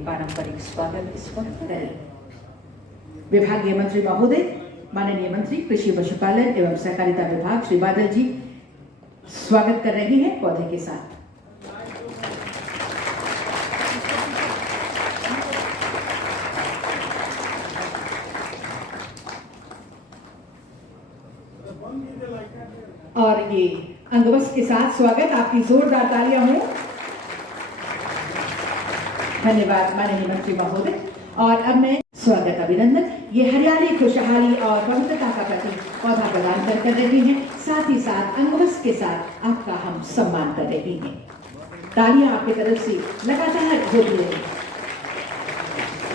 पारंपरिक स्वागत इस वक्त है। विभागीय मंत्री महोदय, माननीय मंत्री कृषि पशुपालन एवं सहकारिता विभाग श्री बादल जी स्वागत कर रहे हैं पौधे के साथ। और ये अंगवस्त्र के साथ स्वागत, आपकी जोरदार तालियां हो। धन्यवाद माननीय मंत्री महोदय। और अब मैं स्वागत अभिनंदन, ये हरियाली, खुशहाली और पवित्रता का प्रतीक पौधा प्रदान कर रहे हैं, साथ ही साथ अंगवस्त्र के साथ आपका हम सम्मान कर रहे हैं। तालियां आपकी तरफ से लगातार होती रही।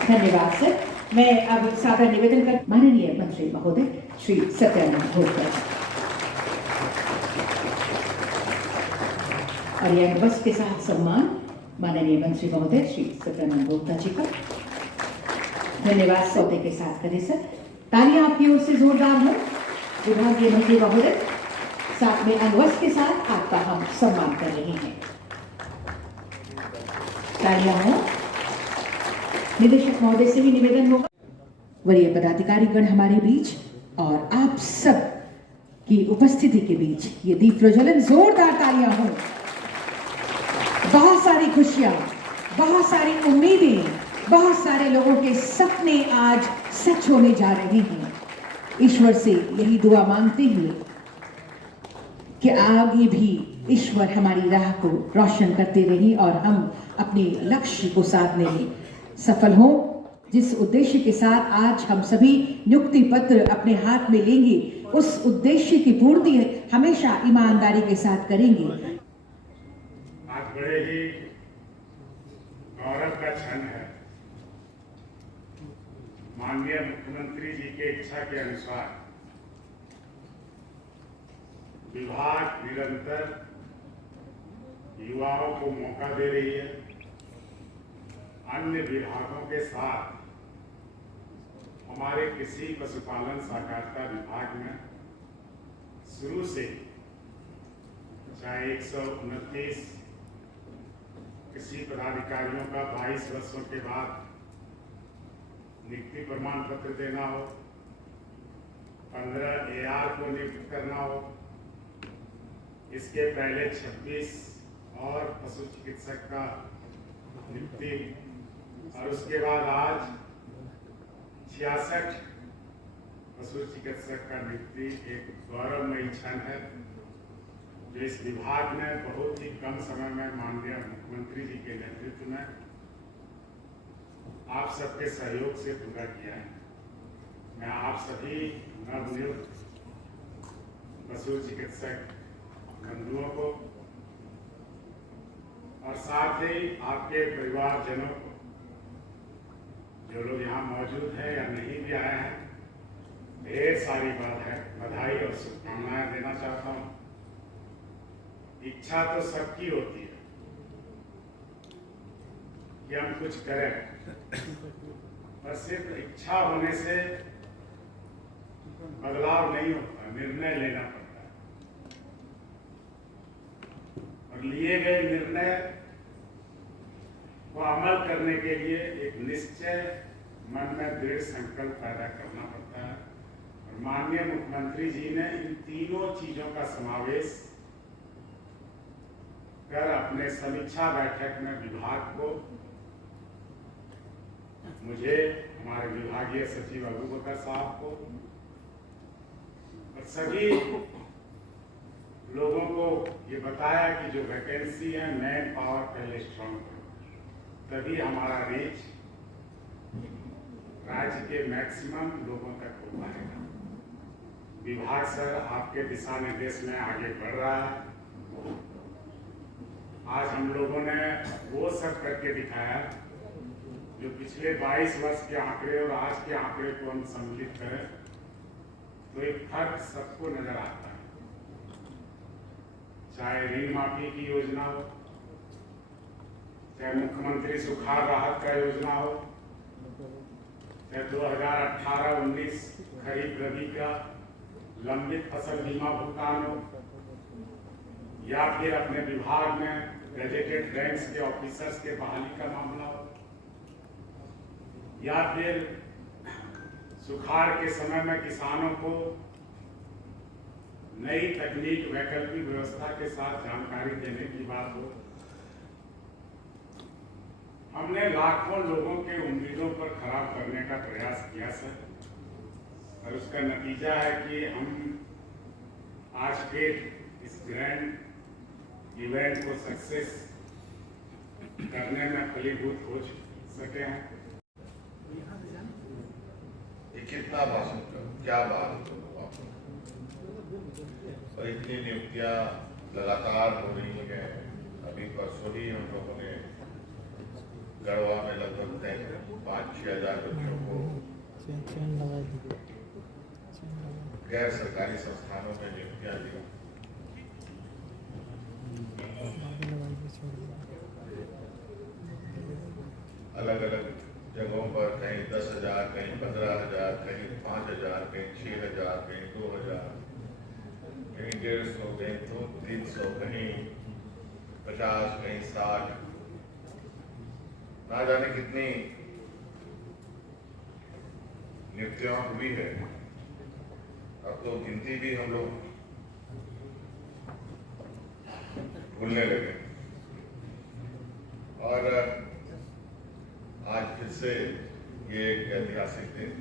धन्यवाद सर। मैं अब सादर निवेदन कर माननीय मंत्री महोदय श्री सत्यानंद भोक्ता और ये अंगवस्त्र के साथ सम्मान माननीय मंत्री महोदय श्री सत्यानंद भोक्ता जी का। धन्यवाद। सौदे के साथ करें सर। तालियां आपकी ओर से जोरदार हो। विभागीय मंत्री महोदय, साथ में अंगवस्त्र के साथ आपका हम सम्मान कर रहे हैं। तालियां हो। निदेशक महोदय से भी निवेदन होगा। वरीय पदाधिकारी गण हमारे बीच और आप सब की उपस्थिति के बीच ये दीप प्रज्वलन, जोरदार तालियां हो। बहुत सारी खुशियां, बहुत सारी उम्मीदें, बहुत सारे लोगों के सपने आज सच होने जा रहे हैं। ईश्वर से यही दुआ मांगते हुए कि आगे भी ईश्वर हमारी राह को रोशन करते रहे और हम अपने लक्ष्य को साधने में सफल हों। जिस उद्देश्य के साथ आज हम सभी नियुक्ति पत्र अपने हाथ में लेंगे, उस उद्देश्य की पूर्ति हमेशा ईमानदारी के साथ करेंगे। आज बड़े ही गौरव का क्षण है। माननीय मुख्यमंत्री जी के इच्छा के अनुसार विभाग निरंतर युवाओं को मौका दे रही है। अन्य विभागों के साथ हमारे कृषि पशुपालन सहकारिता विभाग में शुरू से चाहे 129 कृषि पदाधिकारियों का 22 वर्षों के बाद नियुक्ति प्रमाण पत्र देना हो, 15 AR को नियुक्त करना हो, इसके पहले 26 और पशु चिकित्सक का नियुक्ति, और उसके बाद आज 66 पशु चिकित्सक का नियुक्ति एक गौरवमयी क्षण है, जो इस विभाग ने बहुत ही कम समय में माननीय मुख्यमंत्री जी के नेतृत्व में आप सबके सहयोग से पूरा किया है। मैं आप सभी नवनियुक्त पशु चिकित्सक बंधुओं को और साथ ही आपके परिवारजनों को, जो लोग यहाँ मौजूद हैं या नहीं भी आए हैं, ढेर सारी बधाई और शुभकामनाएं देना चाहता हूँ। इच्छा तो सबकी होती है कि हम कुछ करें, पर सिर्फ इच्छा होने से बदलाव नहीं होता, निर्णय लेना पड़ता है। और लिए गए निर्णय को अमल करने के लिए एक निश्चय मन में दृढ़ संकल्प पैदा करना पड़ता है। और माननीय मुख्यमंत्री जी ने इन तीनों चीजों का समावेश कर अपने समीक्षा बैठक में विभाग को, मुझे, हमारे विभागीय सचिव अबू बकर साहब को और सभी लोगों को ये बताया कि जो वैकेंसी है, मैन पावर पहले स्ट्रांग करो, तभी हमारा रीच राज्य के मैक्सिमम लोगों तक हो पाएगा। विभाग सर आपके दिशा निर्देश में आगे बढ़ रहा है। आज हम लोगों ने वो सब करके दिखाया जो पिछले 22 वर्ष के आंकड़े और आज के आंकड़े को हम सम्मिलित करें तो एक फर्क सबको नजर आता है। चाहे ऋण माफी की योजना हो, चाहे मुख्यमंत्री सुखाड़ राहत का योजना हो, चाहे 2018-19 खरीफ रबी का लंबित फसल बीमा भुगतान हो, या फिर अपने विभाग में गजेटेड रैंक्स के ऑफिसर्स के बहाली का मामला हो, या फिर सुखाड़ के समय में किसानों को नई तकनीक वैकल्पिक व्यवस्था के साथ जानकारी देने की बात हो, हमने लाखों लोगों के उम्मीदों पर खराब करने का प्रयास किया सर, और उसका नतीजा है कि हम आज के इस ग्रैंड इवेंट को सक्सेस करने में फलीभूत हो सके हैं। ये कितना भाषण करो, क्या बात करो आप, और इतनी नियुक्तियां लगातार हो रही है। अभी परसों ही हम लोगों ने गढ़वा में लगभग 5-6 हजार बच्चों को गैर सरकारी संस्थानों में नियुक्तियां दी। अलग अलग जगहों पर कहीं 10,000, कहीं 15,000, कहीं 5,000, कहीं 6,000, कहीं 2,000, कहीं 150, कहीं 300, कहीं 50, कहीं 60, ना जाने कितनी नियुक्तियां हुई है। अब तो गिनती भी हम लोग भूलने लगे। और आज फिर से ये एक ऐतिहासिक दिन,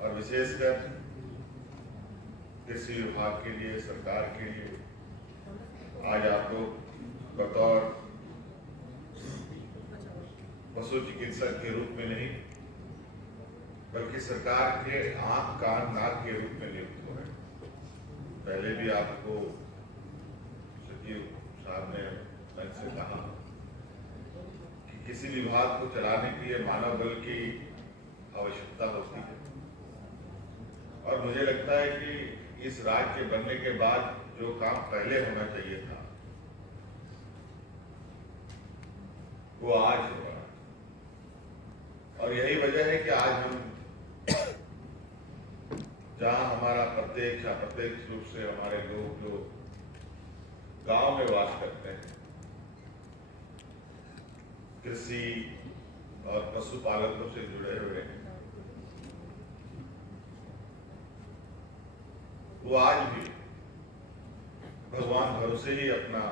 और विशेषकर कृषि विभाग के लिए, सरकार के लिए आज आप लोग बतौर पशु चिकित्सक के रूप में नहीं, बल्कि सरकार के आंख कान नाक के रूप में नियुक्त हो रहे हैं। पहले भी आपको सचिव साहब ने मन से कहा कि किसी विभाग को चलाने के लिए मानव बल की आवश्यकता होती है, और मुझे लगता है कि इस राज्य के बनने के बाद जो काम पहले होना चाहिए था वो आज हो रहा है। और यही वजह है कि आज हम जहां हमारा प्रत्यक्ष अप्रत्यक्ष रूप से हमारे लोग जो गांव में वास करते हैं, कृषि और पशुपालकों से जुड़े हुए हैं, वो आज भी भगवान भरोसे ही अपना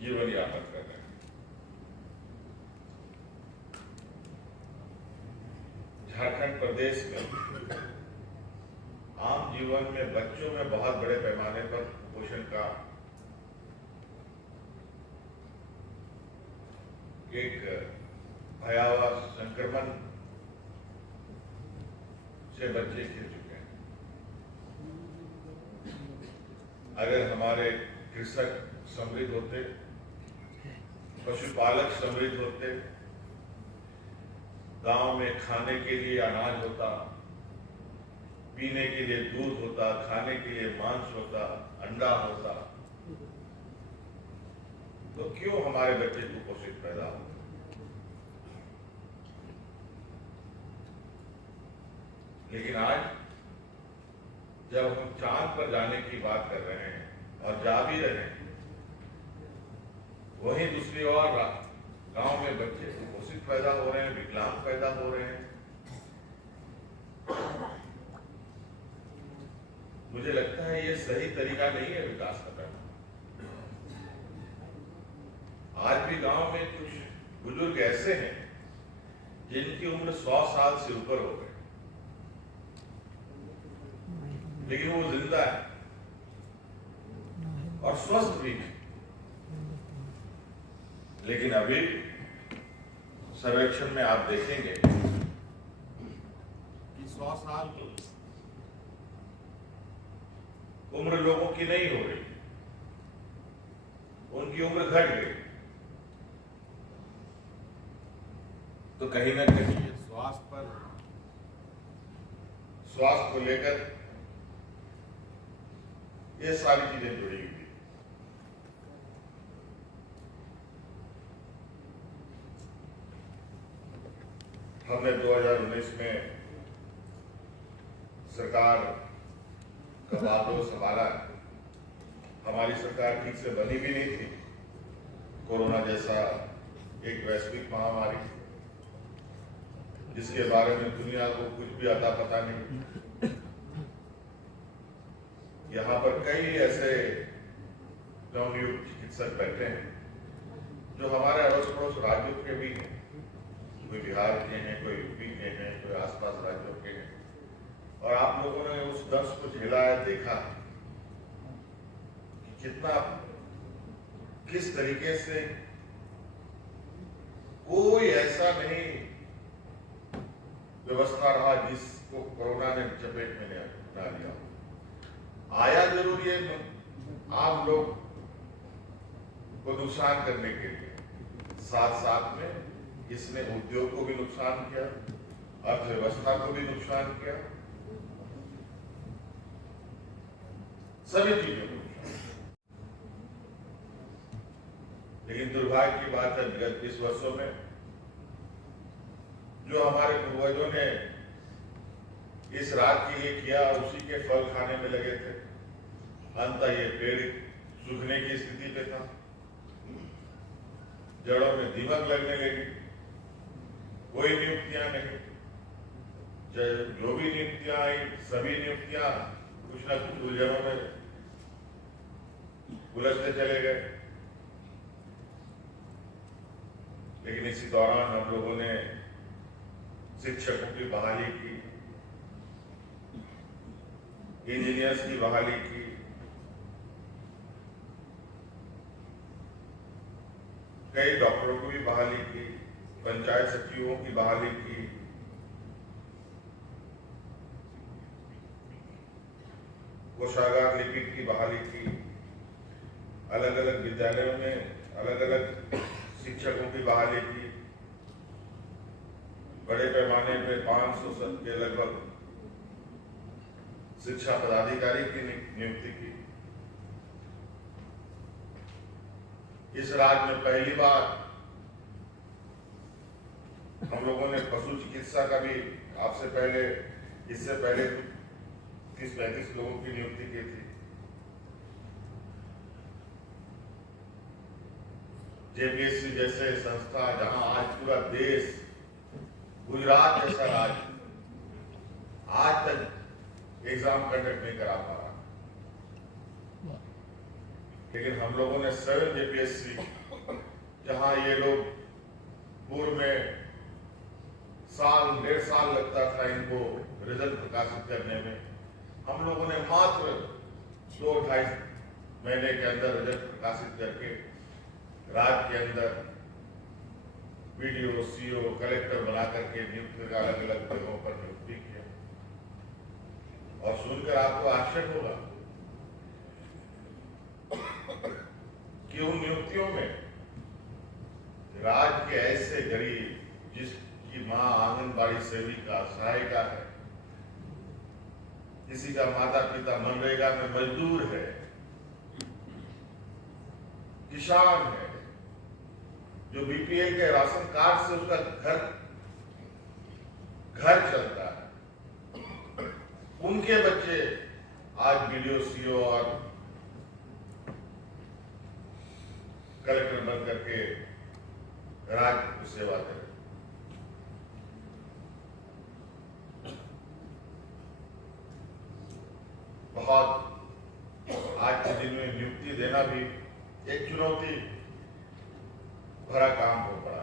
जीवन यापन कर रहे हैं। झारखंड प्रदेश में आम जीवन में बच्चों में बहुत बड़े पैमाने पर कुपोषण का एक भयावह संक्रमण से बच्चे घिर चुके हैं। अगर हमारे कृषक समृद्ध होते, पशुपालक समृद्ध होते, गांव में खाने के लिए अनाज होता, पीने के लिए दूध होता, खाने के लिए मांस होता, अंडा होता, तो क्यों हमारे बच्चे कुपोषित पैदा होते? लेकिन आज जब हम चांद पर जाने की बात कर रहे हैं और जा भी रहे हैं, वहीं दूसरी ओर गांव में बच्चे कुपोषित पैदा हो रहे हैं, विकलांग पैदा हो रहे हैं। मुझे लगता है ये सही तरीका नहीं है विकास का करना। आज भी गांव में कुछ बुजुर्ग ऐसे हैं जिनकी उम्र 100 साल से ऊपर हो गई, लेकिन वो जिंदा है और स्वस्थ भी है। लेकिन अभी सर्वेक्षण में आप देखेंगे कि 100 साल की उम्र लोगों की नहीं हो रही, उनकी उम्र घट गई। तो कहीं ना कहीं स्वास्थ्य को लेकर ये सारी चीजें जुड़ी हुई। हमने 2019 में सरकार का बागडोर संभाला। हमारी सरकार ठीक से बनी भी नहीं थी, कोरोना जैसा एक वैश्विक महामारी, जिसके बारे में दुनिया को कुछ भी अता पता नहीं। यहाँ पर कई ऐसे नवनियुक्त चिकित्सक बैठे हैं जो हमारे अड़ोस पड़ोस राज्यों के भी हैं, कोई बिहार के हैं, कोई यूपी के हैं, कोई आसपास राज्यों के हैं। और आप लोगों ने उस दर्श को झेला है, देखा कि कितना, किस तरीके से कोई ऐसा नहीं व्यवस्था रहा जिसको कोरोना ने चपेट में डाल दिया। आया जरूर ये आम लोग को नुकसान करने के लिए, साथ साथ में इसने उद्योग को भी नुकसान किया, अर्थव्यवस्था को भी नुकसान किया, सभी चीजों को नुकसान। लेकिन दुर्भाग्य की बात है, विगत 20 वर्षों में जो हमारे पूर्वजों ने इस रात के लिए किया, उसी के फल खाने में लगे थे। अंततः ये पेड़ सूखने की स्थिति पे था, जड़ों में दीमक लगने लगी, कोई नियुक्तियां नहीं, जो भी नियुक्तियां आई सभी नियुक्तियां कुछ न कुछ उलझनों में उलझते चले गए। लेकिन इसी दौरान हम लोगों ने शिक्षकों की बहाली की, इंजीनियर्स की बहाली की, कई डॉक्टरों को भी बहाली की, पंचायत सचिवों की बहाली की, कोषागार लिपिक की बहाली की, अलग अलग विद्यालयों में अलग अलग शिक्षकों की बहाली की, बड़े पैमाने पे 500 के लगभग शिक्षा पदाधिकारी की नियुक्ति की। इस राज्य में पहली बार हम लोगों ने पशु चिकित्सा का भी आपसे पहले, इससे पहले 30-35 लोगों की नियुक्ति की थी। जेपीएससी जैसे संस्था, जहां आज पूरा देश, गुजरात जैसा राज्य आज तक एग्जाम कंडक्ट नहीं करा पा रहा, लेकिन हम लोगों ने स्वयं जेपीएससी, जहां ये लोग पूर्व में साल 1.5 साल लगता था इनको रिजल्ट प्रकाशित करने में, हम लोगों ने मात्र 2-2.5 महीने के अंदर रिजल्ट प्रकाशित करके राज्य के अंदर बीडीओ, सीओ, कलेक्टर बना करके नियुक्त अलग अलग जगहों पर नियुक्ति किया। और सुनकर आपको आश्चर्य होगा कि उन नियुक्तियों में राज्य के ऐसे गरीब जिसकी मां आंगनबाड़ी सेविका, सहायिका है, किसी का माता पिता मनरेगा में मजदूर है, किसान है, जो बीपीएल के राशन कार्ड से उसका घर चलता है, उनके बच्चे आज बीडीओ, सीओ और कलेक्टर बन करके राज्य को सेवा करें। बहुत आज के दिन में नियुक्ति देना भी एक चुनौती भरा काम हो पड़ा।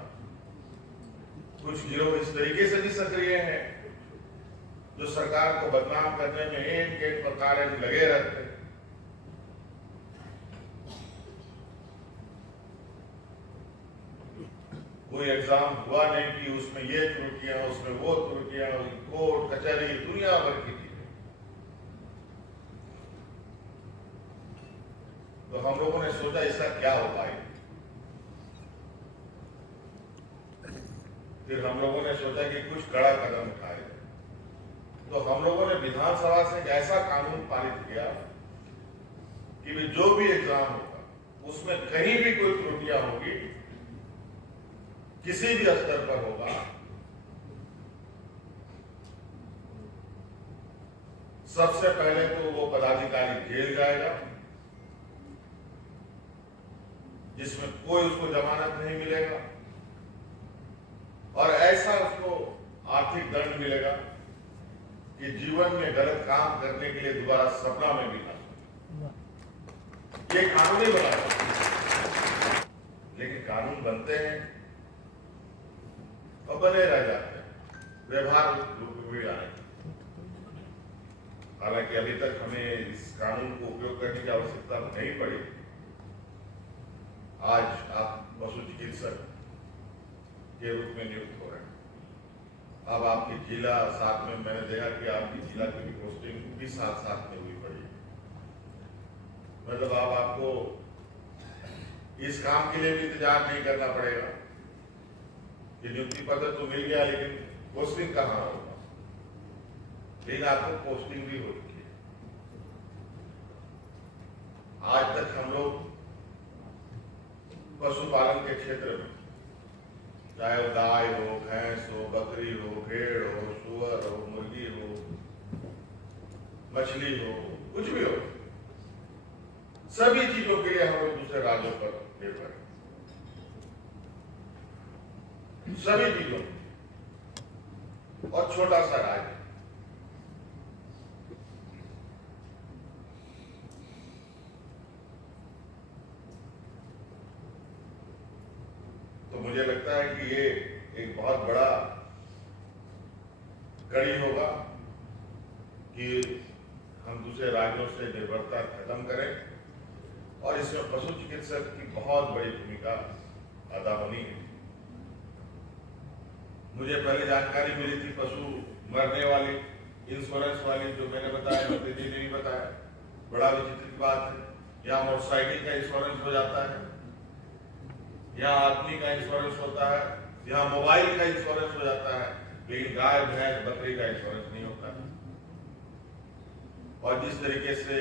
कुछ गिरोह इस तरीके से भी सक्रिय हैं जो सरकार को बदनाम करने में एक प्रकार लगे रहते हैं। कोई एग्जाम हुआ नहीं कि उसमें ये त्रुटियां, उसमें वो त्रुटियां, कोर्ट कचहरी दुनिया भर की थी। तो हम लोगों ने सोचा इसका क्या उपाय। फिर हम लोगों ने सोचा कि कुछ कड़ा कदम उठाए। तो हम लोगों ने विधानसभा से एक ऐसा कानून पारित किया कि भी जो भी एग्जाम होगा उसमें कहीं भी कोई त्रुटियां होगी, किसी भी स्तर पर होगा, सबसे पहले तो वो पदाधिकारी जेल जाएगा, जिसमें कोई उसको जमानत नहीं मिलेगा, और ऐसा उसको आर्थिक दंड मिलेगा कि जीवन में गलत काम करने के लिए दोबारा सपना में भी ना सोचे। ये कानून ही बना है, लेकिन कानून बनते हैं और बने रह जाते हैं, व्यवहार रूप में भी आए। हालांकि अभी तक हमें इस कानून को उपयोग करने की आवश्यकता नहीं पड़ी। आज आप पशु चिकित्सक के रूप में नियुक्त हो रहे हैं। अब आपकी जिला साथ में, मैंने देखा कि आपकी जिला की भी पोस्टिंग भी साथ साथ में हुई पड़ी। मतलब अब आपको इस काम के लिए भी इंतजार नहीं करना पड़ेगा कि नियुक्ति पत्र तो मिल गया लेकिन पोस्टिंग कहाँ होगा। लेकिन आपको पोस्टिंग भी हो चुकी है। आज तक हम लोग पशुपालन के क्षेत्र में, चाहे वो गाय हो, भैंस हो, बकरी हो, भेड़ हो, सुअर हो, मुर्गी हो, मछली हो, कुछ भी हो, सभी चीजों के लिए हम लोग दूसरे राज्यों पर निर्भर हैं, सभी चीजों। और छोटा सा राज्य, तो मुझे लगता है कि ये एक बहुत बड़ा कड़ी होगा कि हम दूसरे राज्यों से निर्भरता खत्म करें और इसमें पशु चिकित्सक की बहुत बड़ी भूमिका अदा होनी है। मुझे पहले जानकारी मिली थी पशु मरने वाली इंश्योरेंस वाली, जो मैंने बताया, मंत्री जी ने भी बताया। बड़ा विचित्र की बात है, यहाँ मोटरसाइकिल का इंश्योरेंस हो जाता है, यहाँ आदमी का इंश्योरेंस होता है, यहाँ मोबाइल का इंश्योरेंस हो जाता है, लेकिन गाय, भैंस, बकरी का इंश्योरेंस नहीं होता है। और जिस तरीके से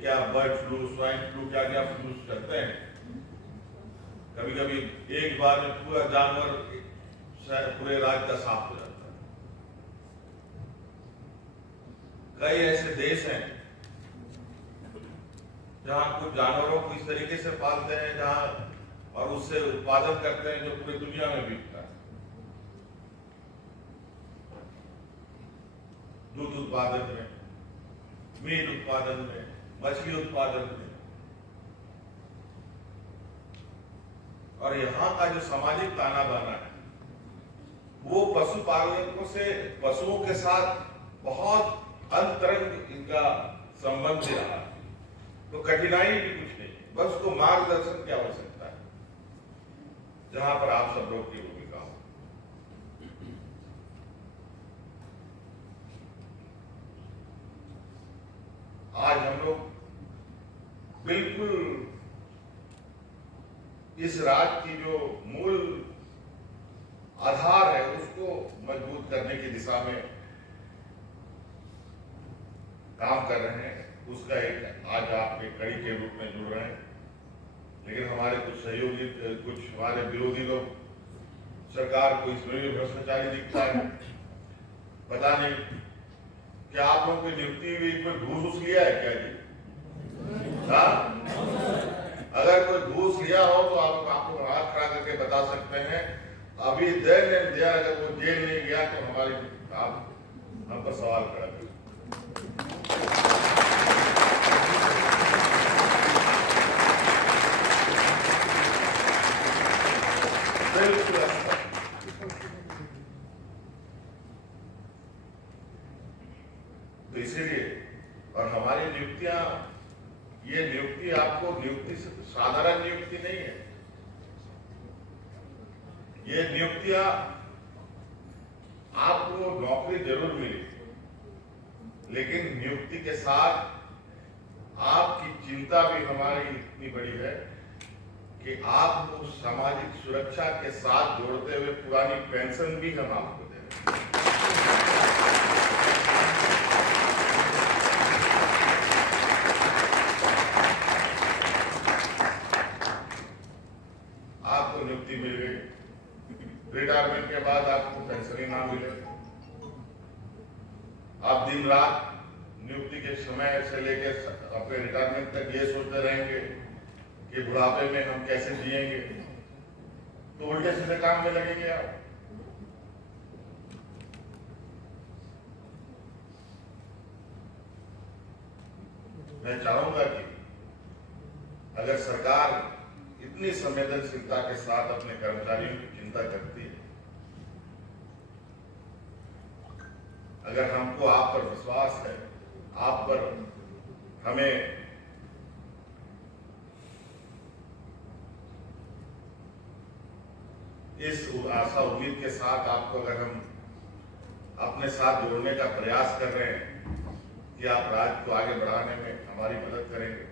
क्या बर्ड फ्लू, स्वाइन फ्लू, क्या क्या फ्लू चलते हैं, कभी कभी एक बार में पूरा जानवर पूरे राज्य का साफ हो जाता है। कई ऐसे देश हैं जहां कुछ जानवरों को इस तरीके से पालते हैं जहां और उससे उत्पादन करते हैं जो पूरी दुनिया में बिकता है। दूध उत्पादन में, मीट उत्पादन में, मछली उत्पादन में। और यहाँ का जो सामाजिक ताना बाना है वो पशुपालकों से, पशुओं के साथ बहुत अंतरंग इनका संबंध रहा। तो कठिनाई भी कुछ नहीं, बस उसको मार्गदर्शन की आवश्यकता है, जहां पर आप सब लोग की भूमिका हो। आज हम लोग बिल्कुल इस राज्य की जो मूल आधार है उसको मजबूत करने की दिशा में काम कर रहे हैं। उसका एक आज आप एक कड़ी के रूप में जुड़ रहे हैं। लेकिन हमारे कुछ सहयोगी, कुछ हमारे विरोधी लोग सरकार को इसमें भी भ्रष्टाचारी दिखता है। पता नहीं क्या आप लोगों की नियुक्ति हुई, कोई घूस लिया है क्या जी? हाँ, अगर कोई घूस लिया हो तो आप आपको हाथ खड़ा करके बता सकते हैं। अभी देर एंड देर अगर वो जेल नहीं गया तो हमारी आप हम पर सवाल खड़ा करें। तो इसीलिए और हमारी नियुक्तियां, ये नियुक्ति आपको नियुक्ति साधारण नियुक्ति नहीं है। ये नियुक्तियां आपको नौकरी जरूर मिली, लेकिन नियुक्ति के साथ आपकी चिंता भी हमारी इतनी बड़ी है कि आपको सामाजिक सुरक्षा के साथ जोड़ते हुए पुरानी पेंशन भी हम आपको दे रहे हैं। आपको नियुक्ति मिल गई, रिटायरमेंट के बाद आपको पेंशन ही ना मिले। आप दिन रात नियुक्ति के समय से लेकर अपने रिटायरमेंट तक ये सोचते रहेंगे कि बुढ़ापे में हम कैसे जिएंगे, तो उल्टे सीधे काम में लगेंगे आप। मैं चाहूंगा कि अगर सरकार इतनी संवेदनशीलता के साथ अपने कर्मचारियों की चिंता करती है, अगर हमको आप पर विश्वास है, आप पर हमें इस आशा उम्मीद के साथ आपको अगर हम अपने साथ जोड़ने का प्रयास कर रहे हैं कि आप राज्य को आगे बढ़ाने में हमारी मदद करेंगे,